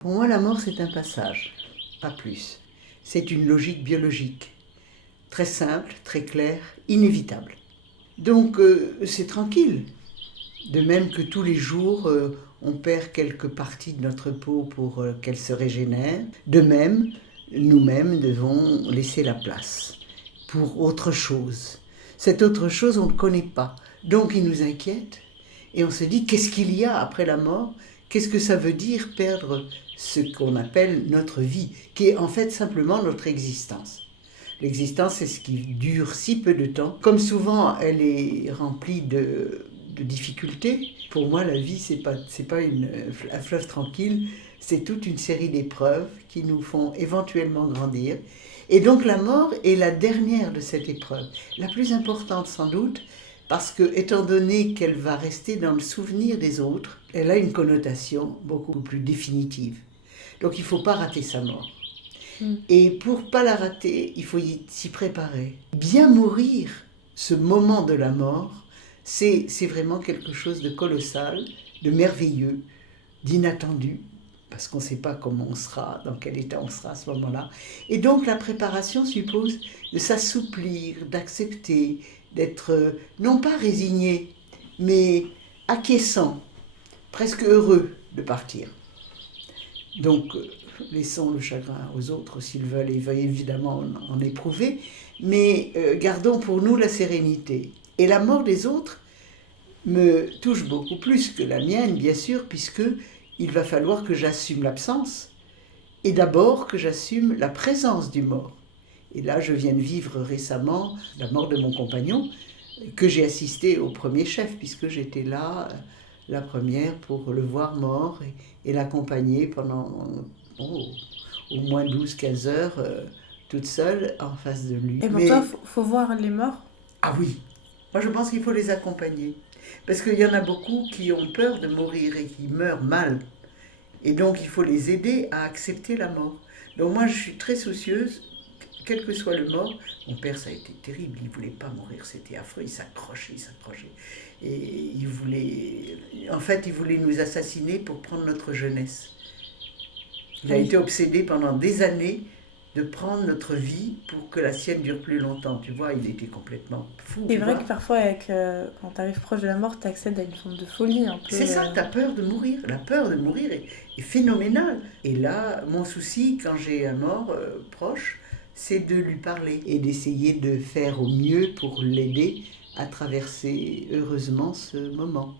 Pour moi, la mort, c'est un passage, pas plus. C'est une logique biologique, très simple, très claire, inévitable. Donc, c'est tranquille. De même que tous les jours, on perd quelques parties de notre peau pour qu'elle se régénère. De même, nous-mêmes devons laisser la place pour autre chose. Cette autre chose, on ne connaît pas. Donc, il nous inquiète et on se dit, qu'est-ce qu'il y a après la mort? Qu'est-ce que ça veut dire perdre ce qu'on appelle notre vie, qui est en fait simplement notre existence? L'existence, c'est ce qui dure si peu de temps. Comme souvent, elle est remplie de difficultés. Pour moi, la vie, c'est pas un fleuve tranquille, c'est toute une série d'épreuves qui nous font éventuellement grandir. Et donc la mort est la dernière de cette épreuve, la plus importante sans doute, parce que, étant donné qu'elle va rester dans le souvenir des autres, elle a une connotation beaucoup plus définitive. Donc il ne faut pas rater sa mort. Et pour ne pas la rater, il faut s'y préparer. Bien mourir, ce moment de la mort, c'est vraiment quelque chose de colossal, de merveilleux, d'inattendu, parce qu'on ne sait pas comment on sera, dans quel état on sera à ce moment-là. Et donc la préparation suppose de s'assouplir, d'accepter, d'être non pas résigné, mais acquiescent, presque heureux de partir. Donc, laissons le chagrin aux autres s'ils veulent, ils veulent évidemment en éprouver, mais gardons pour nous la sérénité. Et la mort des autres me touche beaucoup plus que la mienne, bien sûr, puisque il va falloir que j'assume l'absence, et d'abord que j'assume la présence du mort. Et là, je viens de vivre récemment la mort de mon compagnon, que j'ai assisté au premier chef, puisque j'étais là, la première, pour le voir mort et l'accompagner pendant au moins 12-15 heures, toute seule, en face de lui. Et pour toi, faut voir les morts? Ah oui, moi je pense qu'il faut les accompagner. Parce qu'il y en a beaucoup qui ont peur de mourir et qui meurent mal. Et donc il faut les aider à accepter la mort. Donc moi je suis très soucieuse, quel que soit le mort. Mon père, ça a été terrible, il ne voulait pas mourir, c'était affreux, il s'accrochait. Et il voulait nous assassiner pour prendre notre jeunesse. Il a été obsédé pendant des années de prendre notre vie pour que la sienne dure plus longtemps. Tu vois, il était complètement fou. C'est vrai que parfois, quand tu arrives proche de la mort, tu accèdes à une forme de folie un peu. C'est ça, tu as peur de mourir. La peur de mourir est phénoménale. Et là, mon souci, quand j'ai un mort proche, c'est de lui parler et d'essayer de faire au mieux pour l'aider à traverser heureusement ce moment.